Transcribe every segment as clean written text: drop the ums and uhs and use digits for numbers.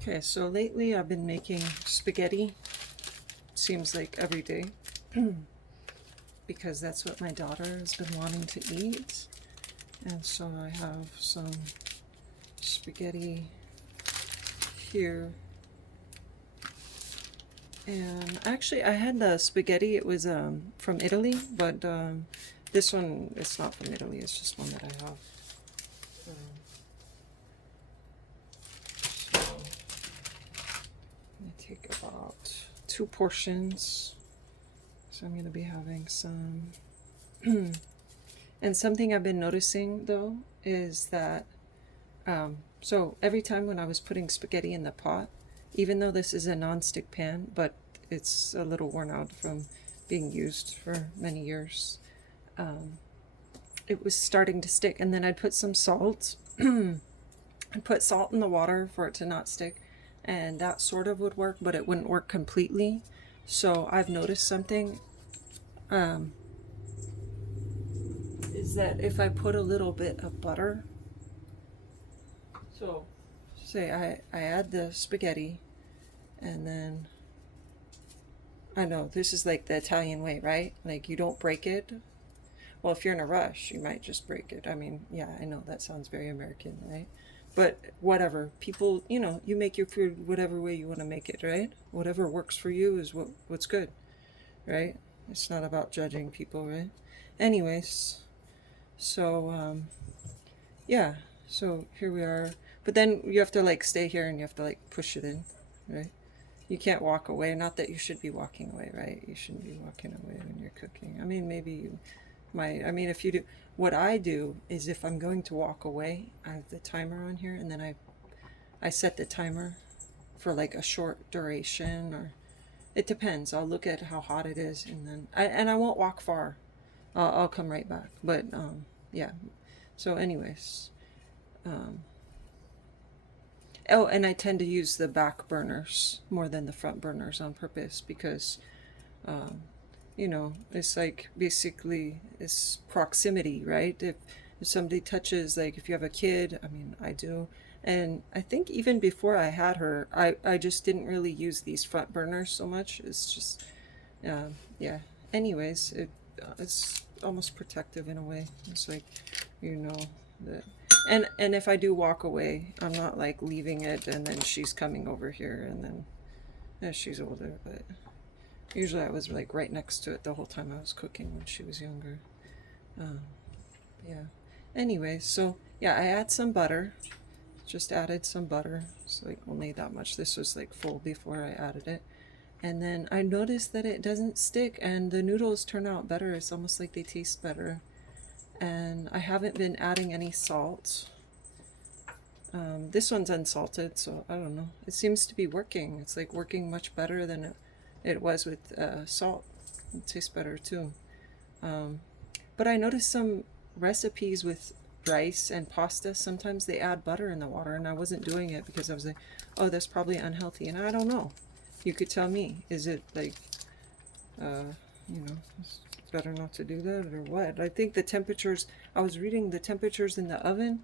Okay, so lately I've been making spaghetti, seems like every day, because that's what my daughter has been wanting to eat. And so I have some spaghetti here. And actually, I had the spaghetti, it was from Italy, but this one, it's not from Italy, it's just one that I have. So I'm going to take about 2 portions. So I'm going to be having some. And something I've been noticing though is that so every time when I was putting spaghetti in the pot, even though this is a non-stick pan, but it's a little worn out from being used for many years, it was starting to stick. And then I'd put some salt. I'd put salt in the water for it to not stick, and that sort of would work, but it wouldn't work completely. So I've noticed something. Is that if I put a little bit of butter, so say I add the spaghetti, and then I know this is like the Italian way, right? Like you don't break it. Well, if you're in a rush, you might just break it. I mean, yeah, I know that sounds very American, right? But whatever, people, you make your food whatever way you want to make it, right? Whatever works for you is what's good, right? It's not about judging people, right? Anyways, so yeah, so here we are. But then you have to like stay here and you have to like push it in, right? You can't walk away. Not that you should be walking away, right? You shouldn't be walking away when you're cooking. I mean, maybe you might. I mean, if you do, what I do is if I'm going to walk away, I have the timer on here, and then I set the timer for like a short duration, or it depends. I'll look at how hot it is, and then I won't walk far. I'll come right back. But yeah. So, anyways, um, oh, and I tend to use the back burners more than the front burners on purpose because, um, it's like basically it's proximity, right? If somebody touches, like if you have a kid, I mean, I do. And I think even before I had her, I just didn't really use these front burners so much. It's just, yeah. Anyways, it's almost protective in a way. It's like, you know, that and if I do walk away, I'm not like leaving it and then she's coming over here and then she's older, but usually I was like right next to it the whole time I was cooking when she was younger. Um, yeah. Anyway, so yeah, I add some butter. Just added some butter. It's like only that much. This was like full before I added it. And then I noticed that it doesn't stick and the noodles turn out better. It's almost like they taste better. And I haven't been adding any salt. This one's unsalted, so I don't know. It seems to be working. It's like working much better than it was with salt. It tastes better too. Um, but I noticed some recipes with rice and pasta, sometimes they add butter in the water, and I wasn't doing it because I was like, oh, that's probably unhealthy. And I don't know. You could tell me. Is it like, it's better not to do that or what? I think the temperatures, I was reading the temperatures in the oven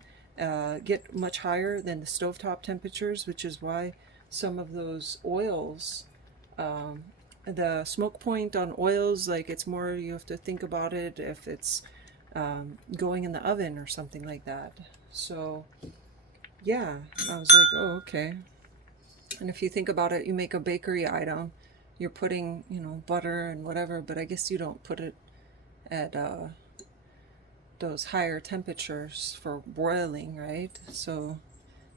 get much higher than the stovetop temperatures, which is why some of those oils, um, the smoke point on oils, like it's more, you have to think about it if it's going in the oven or something like that. So, yeah, I was like, oh, okay. And if you think about it, you make a bakery item, you're putting, butter and whatever, but I guess you don't put it at those higher temperatures for broiling, right? So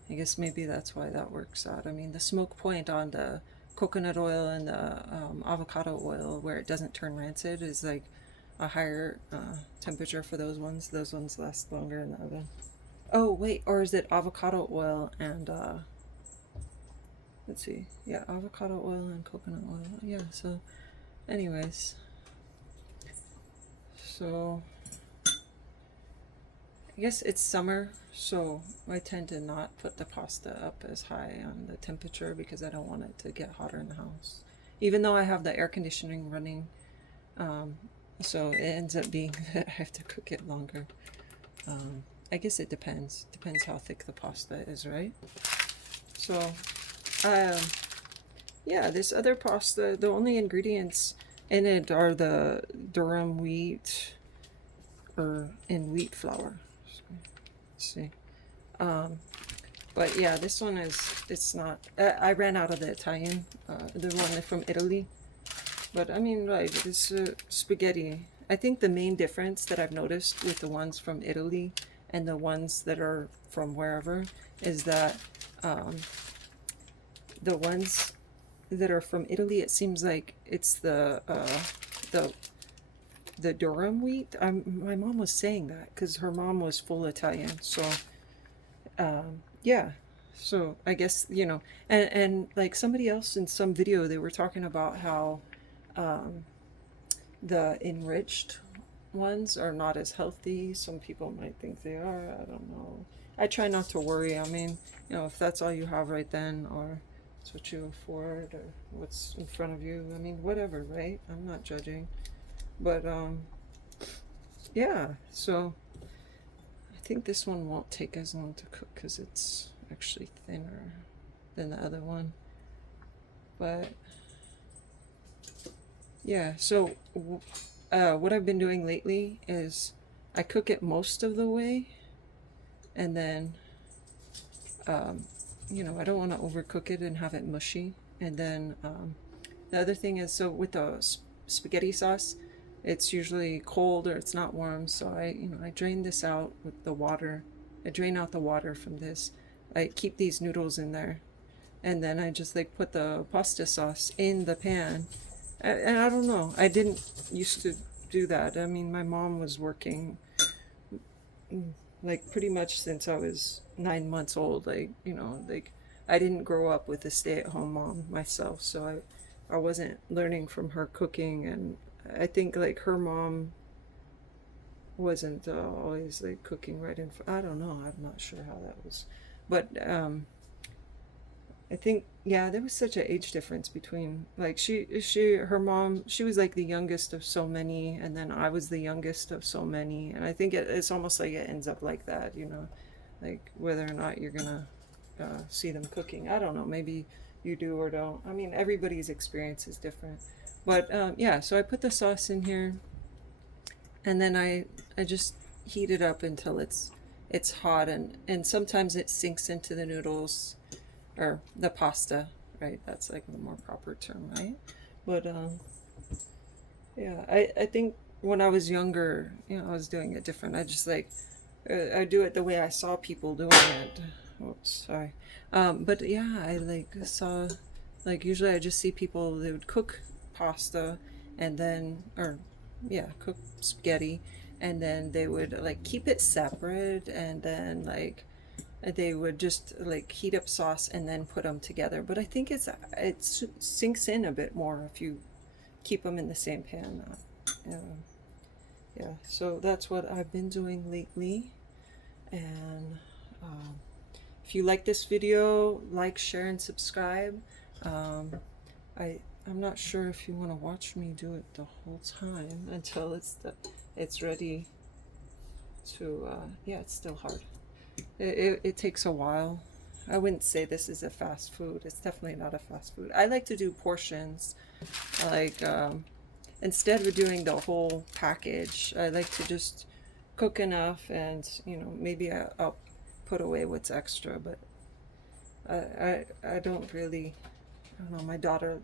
I guess maybe that's why that works out. I mean, the smoke point on the coconut oil and the avocado oil, where it doesn't turn rancid, is like a higher temperature for those ones. Those ones last longer in the oven. Oh, wait, or is it avocado oil and let's see. Yeah, avocado oil and coconut oil. Yeah, so anyways. So I guess it's summer, so I tend to not put the pasta up as high on the temperature because I don't want it to get hotter in the house. Even though I have the air conditioning running, um, so it ends up being that I have to cook it longer. I guess it depends. Depends how thick the pasta is, right? So Um, yeah, this other pasta, the only ingredients in it are the durum wheat or in wheat flour. Let's see. Um, but yeah, this one is, it's not, I ran out of the Italian, the one from Italy. But I mean, right, this spaghetti. I think the main difference that I've noticed with the ones from Italy and the ones that are from wherever is that um, the ones that are from Italy, it seems like it's the the durum wheat. My mom was saying that because her mom was full Italian. So yeah. So I guess and like somebody else in some video, they were talking about how um, the enriched ones are not as healthy. Some people might think they are. I don't know. I try not to worry. I mean, if that's all you have right then, or it's what you afford, or what's in front of you. I mean, whatever, right? I'm not judging. But yeah. So I think this one won't take as long to cook because it's actually thinner than the other one. But yeah. So what I've been doing lately is I cook it most of the way, and then um, I don't want to overcook it and have it mushy. And then the other thing is, so with the spaghetti sauce, it's usually cold or it's not warm. So I drain this out with the water. I drain out the water from this. I keep these noodles in there, and then I just like put the pasta sauce in the pan. And I don't know. I didn't used to do that. I mean, my mom was working like pretty much since I was 9 months old. Like like I didn't grow up with a stay-at-home mom myself, so I wasn't learning from her cooking, and I think like her mom wasn't always like cooking right in front. I don't know. I'm not sure how that was, but I think yeah, there was such an age difference between like her mom, she was like the youngest of so many, and then I was the youngest of so many, and I think it's almost like it ends up like that, like whether or not you're gonna see them cooking. I don't know, maybe you do or don't. I mean, everybody's experience is different, but yeah. So I put the sauce in here, and then I just heat it up until it's hot, and sometimes it sinks into the noodles or the pasta, right? That's like the more proper term, right? But yeah, I think when I was younger, I was doing it different. I just like I do it the way I saw people doing it. Oops, sorry. But yeah, I like saw like usually I just see people, they would cook pasta and then or yeah, cook spaghetti, and then they would like keep it separate, and then like they would just like heat up sauce and then put them together. But I think it sinks in a bit more if you keep them in the same pan. Yeah, so that's what I've been doing lately. And um, if you like this video, like, share, and subscribe. Um, I'm not sure if you want to watch me do it the whole time until it's ready to. Yeah, it's still hard. It takes a while. I wouldn't say this is a fast food. It's definitely not a fast food. I like to do portions. I like instead of doing the whole package, I like to just cook enough, and maybe I'll put away what's extra. But I don't really. I don't know. My daughter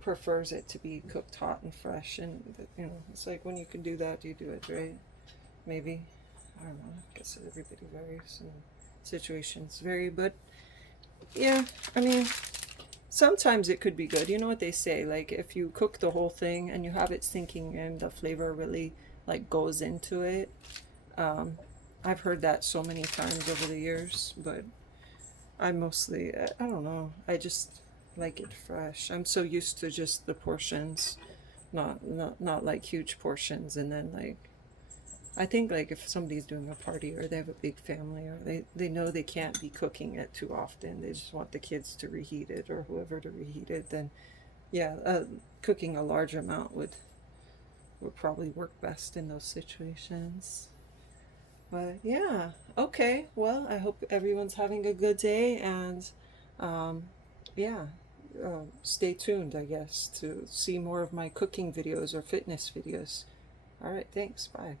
prefers it to be cooked hot and fresh, and it's like when you can do that, you do it, right? Maybe. I don't know. I guess everybody varies and situations vary, but yeah, I mean, sometimes it could be good. You know what they say? Like if you cook the whole thing and you have it sinking in, the flavor really like goes into it. Um, I've heard that so many times over the years, but I mostly, I don't know. I just like it fresh. I'm so used to just the portions, not like huge portions, and then like I think like if somebody's doing a party or they have a big family or they know they can't be cooking it too often, they just want the kids to reheat it or whoever to reheat it, then yeah, cooking a large amount would probably work best in those situations. But yeah, okay. Well, I hope everyone's having a good day, and yeah, stay tuned, I guess, to see more of my cooking videos or fitness videos. All right, thanks. Bye.